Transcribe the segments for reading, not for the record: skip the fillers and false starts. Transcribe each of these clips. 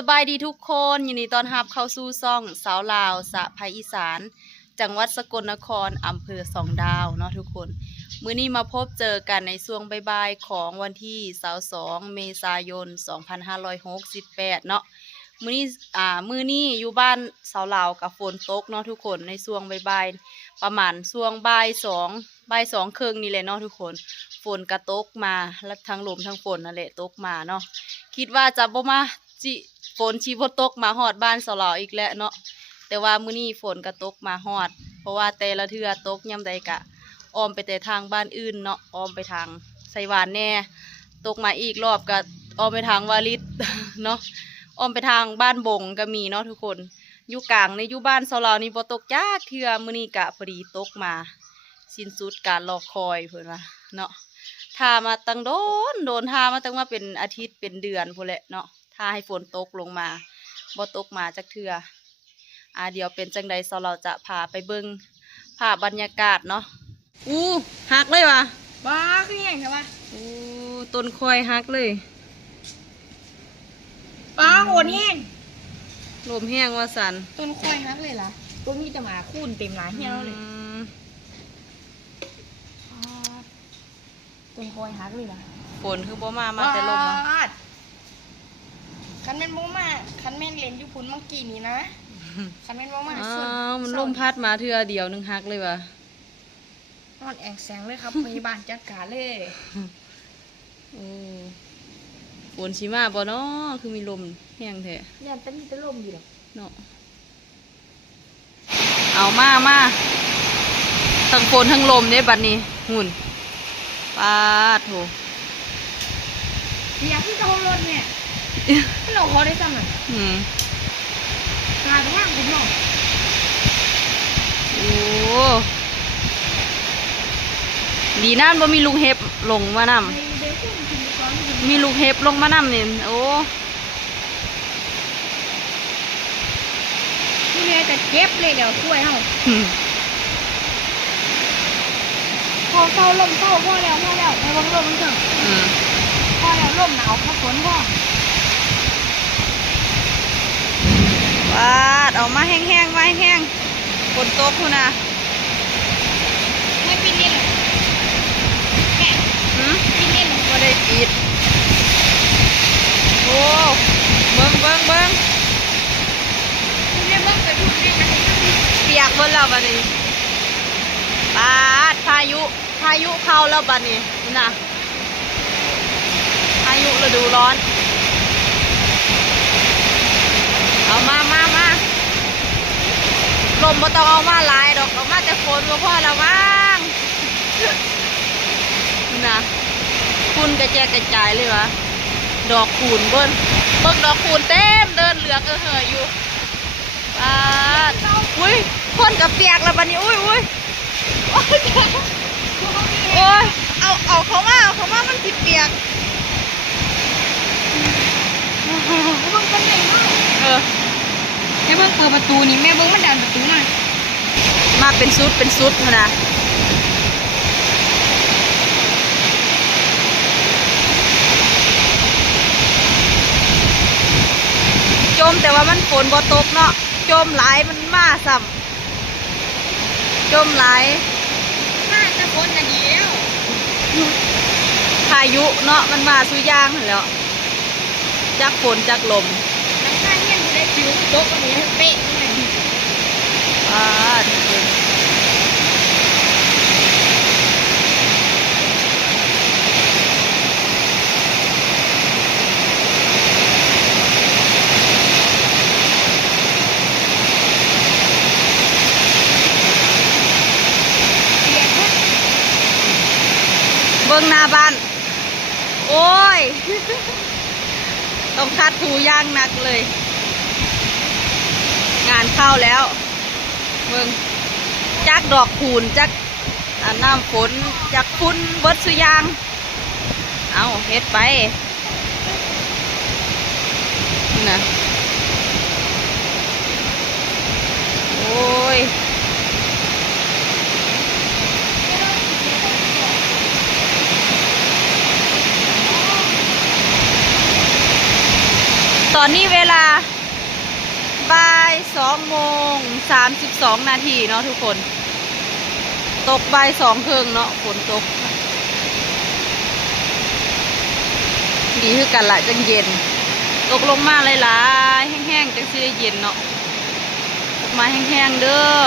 สบายดีทุกคนยินดีต้อนรับเข้าสู่ซ่องสาวลาวสะภาคอีสานจังหวัดสกลนครอำเภอสองดาวเนาะทุกคนมื้อนี้มาพบเจอกันในช่วงบ่ายๆของวันที่22เมษายน2568เนาะมื้อนี้อยู่บ้านสาวลาวกับฝนตกเนาะทุกคนในช่วงบ่ายๆประมาณช่วงบ่ายสองครึ่งนี่แหละเนาะทุกคนฝนกระตกมาและทั้งลมทั้งฝนนั่นแหละตกมาเนาะคิดว่าจะบ่มาฝนชีบ่ตกมาฮอดบ้านสาวลาวอีกแล้วเนาะแต่ว่ามื้อนี้ฝนก็ตกมาฮอดเพราะว่าแต่ละเทื่อตกยามใดกะอ้อมไปแต่ทางบ้านอื่นเนาะอ้อมไปทางไสหวานแน่ตกมาอีกรอบก็อ้อมไปทางวาริต เนาะอ้อมไปทางบ้านบงก็มีเนาะทุกคนอยู่กลางในอยู่บ้านสาวลาวนี่บ่ตกจักเทื่อมื้อนี้กะพอดีตกมาสิ้นสุดการรอคอยเพิ่นว่าเนาะท่ามาตั้งโดนท่ามาตั้งว่าเป็นอาทิตย์เป็นเดือนพุ่นแหละเนาะถ้าให้ฝนตกลงมาบ่ตกมาจักเทื่อเดี๋ยวเป็นจังใดเราจะพาไปเบิ่งภาพบรรยากาศเนาะหักเลยวะบ้าคืออย่างไรวะต้นคอยหักเลยป้าโหดแห้งลมแห้งว่าสันต้นคอยฮักเลยล่ะต้นนี้จะมาคูนเต็มหลายแห้งเลยต้นคอยฮักเลยล่ะฝนคือบ่มาแต่ลมนะคันแม่นบ่มาคันแม่นเล่นอยู่พุ่นเมื่อกี้นี้นะคันแม่นบ่มามันลมพัดมาเทื่อเดียวนึงหักเลยวะนอนแองแสงเลยครับพยาบาลจัดการเลยฝนชิมาบ่เนาะคือมีลมแห้งแท้เนี่ยแต่มีแต่ลมอยู่หรอกเนาะเอามาทั้งฝนทั้งลมเนี่ยบัดนี้หุ่นปาดโถอยากขึ้นกับรถเนี่ยมันหลอกคอได้ซ้ำหน่อยกลายเป็นห้างคุณหมอดีนั่นบ่มีลูกเห็บลงมานำมีลูกเห็บลงมานำนี่นี่เลยจะเจ็บเลยเดี๋ยวช่วยเฮาเข้าลมเข้าพ่อแล้วในวงลมมันถึงพ่อแล้วลมหนาวพักฝนพ่อวาดเอามาแห้งมาแห้งฝนตกคุณนะไม่ปิดนี่หรอแก่ปิดนี่หรอไม่ได้ปิดโอ้เบิ้งคุณแม่เบิ้งไปพูดแม่กันเปียกบนเราบัดนี้ปาดพายุเข้าแล้วบัดนี้นะพายุฤดูร้อนเอามาลมบ่ต้องเอามาหลายดอกเอามาแต่ฝนก็พอแล้วมั้งนะคุณกระแจกระจายเลยวะดอกคูณเบิ้งดอกคูณเต็มเดินเหลืองเหยอยู่อุ้ยคนกับเปียกแล้วบัดนี้อุ้ยโอ้ยเอาเขามามันติดเปียกเบิ้งเป็นไงบ้างแม่เบิ้งเปิดประตูนี่แม่เบิ้งมันดันประตูมาเป็นซุดนะจมแต่ว่ามันฝนบ่ตกเนาะจมหลายมันมาซ้ำจมหลายมาจะฝนกันเดียวพายุเนาะมันมาสุย่างแล้วจักฝนจักลมน้ำข้างเนี่ยได้ผิวตกอันนี้เป๊ะเลยเบิ้งหน้าบ้านโอ้ยต้องคัดถูย่างหนักเลยงานเข้าแล้วเบิ้งจักดอกคูณจักน้ำฝนจักฟุ้นเบิดสุยางเอาเฮ็ดไปนะโอ้ย ตอนนี้เวลาบ่าย2:32 นาทีเนาะทุกคนตกบ่าย2 ครึ่งเนาะฝนตกดีคือกันละจังเย็นตกลงมาหลายๆแห้งๆจังสิได้เย็นเนาะตกมาแห้งๆเด้อ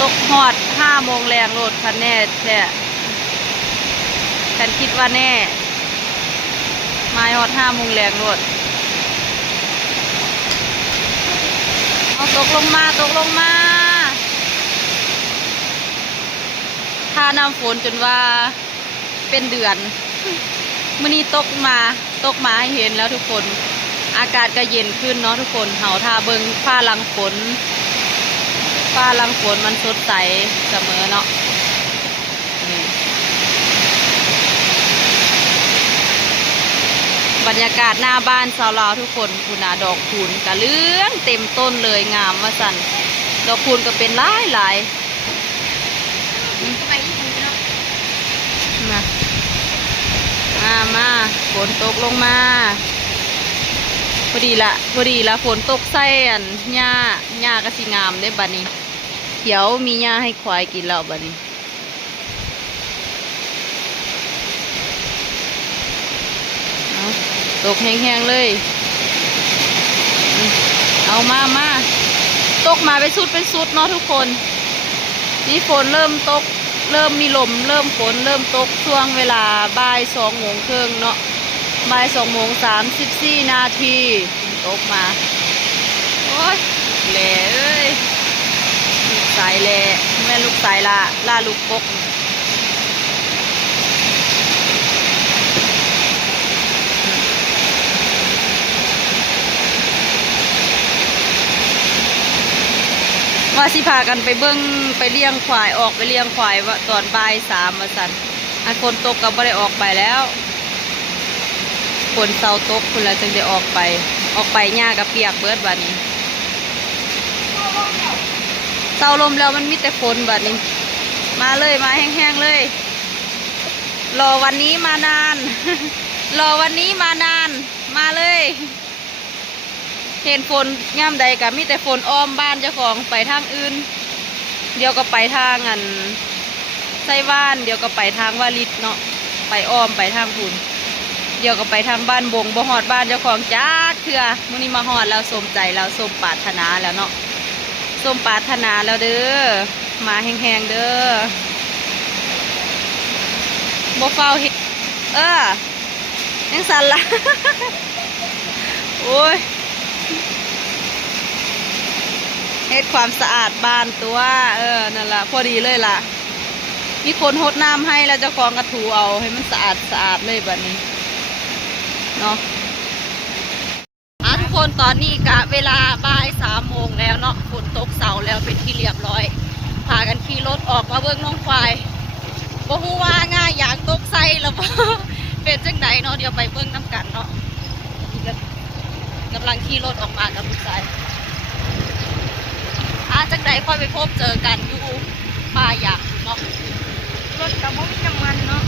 ตกฮอด5 โมงแรงโลดคันแน่แท้ฉันคิดว่าแน่มาฮอด5 โมงแรงโลดเอาตกลงมาถ้าน้ำฝนจนว่าเป็นเดือนมื้อนี้ตกมาให้เห็นแล้วทุกคนอากาศก็เย็นขึ้นเนาะทุกคนเฮาท่าเบิ่งฟ้าหลังฝนมันสดใสเสมอเนาะบรรยากาศหน้าบ้านชาวลาวทุกคนคุณดอกคูณกะเลื่องเต็มต้นเลยงามว่าสั่นดอกคูณก็เป็นหลายไปญี่ปุ่นเนาะ มาฝนตกลงมาพอดีละฝนตกใส่อันหญ้าก็สิงามได้บัดนี้เดี๋ยวมีหญ้าให้ควายกินแล้วบัดนี้ตกแห้งๆเลยเอามาตกมาเป็นสุดเนาะทุกคนนี่ฝนเริ่มตกเริ่มมีลมเริ่มฝนเริ่มตกช่วงเวลาบ่าย2:30เนาะบ่าย2:34 นาทีตกมาโอ้ยแหล่เอ้ยลูกสายแหล่แม่ลูกสายล่าลูกกกว่าสิพากันไปเบิ้งไปเลี้ยงควายออกไปเลี้ยงควายว่าตอนบ่าย3มาสั่นอันฝนตกก็ไม่ได้ออกไปแล้วฝนเศร้าตกคุณละจึงได้ออกไปหญ้ากับเปียกเบิดบัดนี้เศร้าลมแล้วมันมีแต่ฝนบัดนี้มาเลยมาแห้งๆเลยรอวันนี้มานาน มาเลยเห็นฝนย่ำใดกับมีแต่ฝนอ้อมบ้านเจ้าของไปทางอื่นเดี๋ยวก็ไปทางไส้บ้านเดี๋ยวก็ไปทางวาริดเนาะไปอ้อมไปทางพุ่นเดี๋ยวก็ไปทางบ้านบงบ่ฮอดบ้านเจ้าของจ้าเถื่อมื้อนี้มาฮอดแล้วสมใจแล้วสมปรารถนาแล้วเนาะสมปรารถนาแล้วเด้อมาแห้งๆเด้อบ่เฝ้าเฮ็ดยังสั่นละ โอ้ยเฮ็ดความสะอาดบ้านตัวนั่นล่ะพอดีเลยล่ะมีคนหดน้ำให้แล้วเจ้าของกระถูเอาให้มันสะอาดเลยแบบนี้เนาะทุกคนตอนนี้กะเวลาบ่าย3 โมงแล้วเนาะฝนตกเสาแล้วเป็นที่เรียบร้อยพากันขี่รถออกมาเบิ่งน้องควายบ่ฮู้ว่าง่ายอยากตกใส่แล้วบ่ เป็นจังไดเนาะเดี๋ยวไปเบิ่งน้ำกันเนาะกำลังขี่รถออกมากับลูกชายจังไดค่อยไปพบเจอกันอยู่ป่าหยาเนาะรถกับบ่มีน้ำมันเนาะ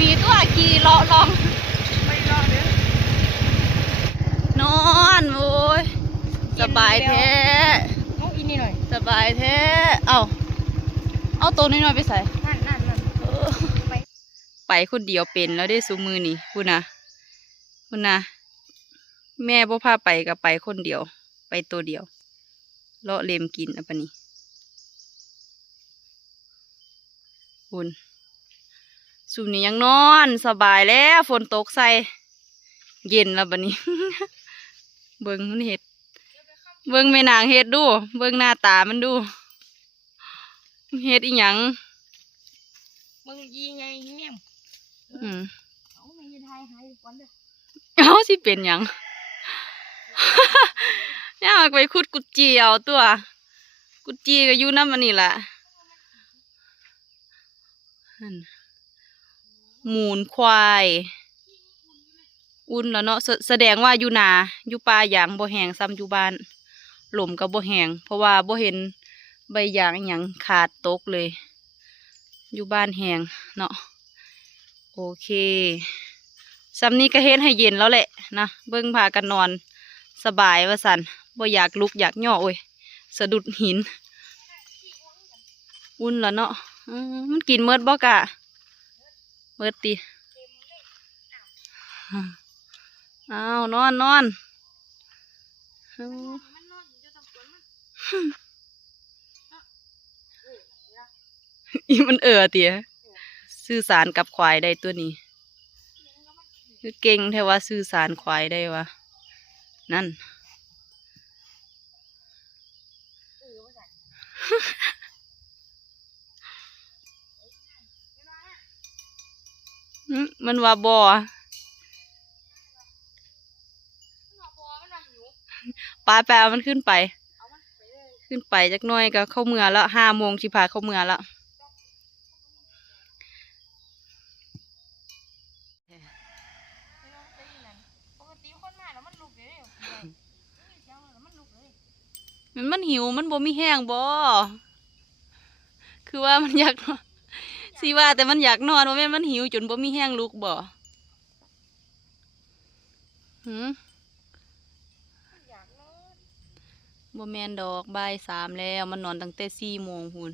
มีตัวขี่เลาะลอง ไม่รอเด้อน อนโว้ยสบายแท้ เอาอีนี่หน่อย สบายแท้เอาตัวน้อยๆไปใส่ นั่นไปคนเดียวเป็นแล้วได้ซุมือนี่คุณนะแม่บ่พาไปกับไปคนเดียวไปตัวเดียวเลาะเลมกินปะนี่คุณซุมนี้ยังนอนสบายแล้วฝนตกใส่เย็นแล้วปะนี่ เบิ่งมันเห็ดเบิ่งแม่นางเห็ดดูเบิ่งหน้าตามันดูเห็ดอีหยัง มึงยีไงเงี้ยเอาไม่ยืนไทยหายก่อนเด้อ เอาสิเป็นหยัง อยากไปขุดกุดจีเอาตัวกุดจีก็อยู่น้ำมันนี่แหละมูลควายอุ่นแล้วเนาะแสดงว่าอยู่นาอยู่ป่าหยางบ่แหงซ้ำอยู่บ้านหล่มกับบ่แหงเพราะว่าบ่เห็นใบหยางหยังขาดตกเลยอยู่บ้านแหงเนาะโอเค ซ้ำนี้ก็เฮ็ดให้เย็นแล้วแหละนะเบิ่งพากันนอนสบายว่าสันบ่อยากลุกอยากย่อโอ้ยสะดุดหินอุ่นแล้วเนาะมันกินเมิดบ่กะเมิดติอ้าวนอนนอนอีมันเตี๋ยสื่อสารกับควายได้ตัวนี้คือเก่งแท้ว่าสื่อสารควายได้วะนั่น มันว่าบ่ไปเอามันขึ้นไป ขึ้นไปจักหน่อยก็เข้าเมืองแล้ว5 โมงสิพาเข้าเมืองแล้วมันหิวมันบ่มีแห้งบ่คือว่ามันอยากนอนสิว่าแต่มันอยากนอนว่าแม่มันหิวจนบ่มีแห้งลุกบ่บ่แม่นดอกบ่าย 3แล้วมันนอนตั้งแต่4 โมงพูน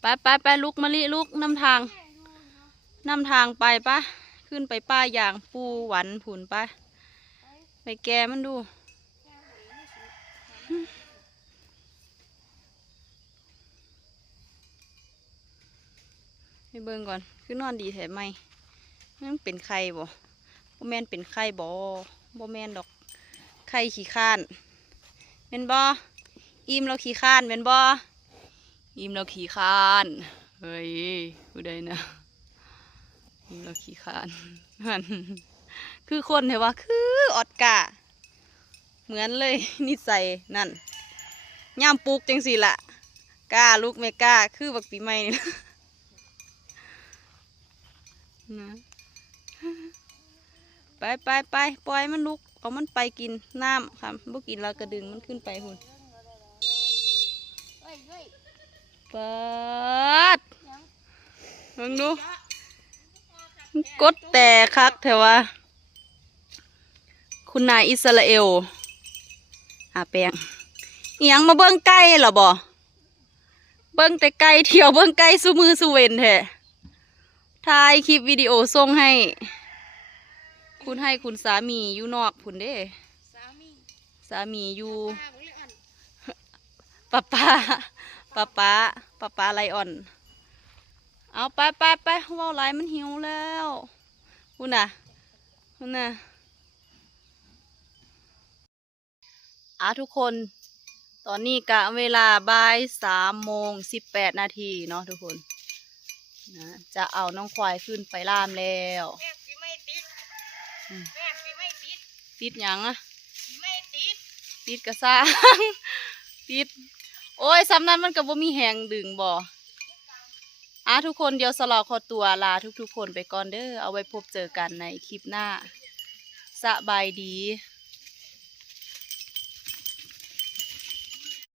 ไปลุกมะลิลุกนำทางไปปะขึ้นไปป้ายางปูหวันผุนไปแกมันดูให้เบิ่งก่อนคือนอนดีแถมไหมมันเป็นไข่บ่แม่นเป็นไข่บ่แม่นดอกไข่ขี้ข้านเป็นบ่อิ่มเราขี้ข้านเป็นบ่อิ่มเราขี้ข้านเฮ้ยผู้ใดนะอิ่มเราขี้ข้านมันคือคนเหรอวะคือออดกะเหมือนเลยนิสัยนั่นย่ามปลูกจังสิละกล้าลูกไม่กล้าคือบักปีใหม่นี่นะไปปล่อยมันลุกเอามันไปกินน้ำค่ะบ่กินแล้วก็ดึงมันขึ้นไปหุ่นเปิดมึงดูกดแต่คักเถอะวะคุณนายอิสราเอลแปลงอีหยังมาเบิ้งไก่เหรอบ่เบิ้งแต่ไก่เที่ยวเบิ้งไก่สู้มือสู้เว้นแท้ถ่ายคลิปวิดีโอส่งให้คุณสามีอยู่นอกพุ่นเด้สามีอยู่ป้าไลออนเอาไปว่าวไรมันหิวแล้วคุณน่ะทุกคนตอนนี้กะเวลาบ่าย3:18 นาทีเนาะทุกคนนะจะเอาน้องควายขึ้นไปล่ามแล้วติดหยังอะติดกระซ่าง ติดโอ้ยซ้ำนั้นมันก็บ่มีแหงดึงบ่ทุกคนเดี๋ยวสลอขอตัวลาทุกคนไปก่อนเด้อเอาไว้พบเจอกันในคลิปหน้าสบายดี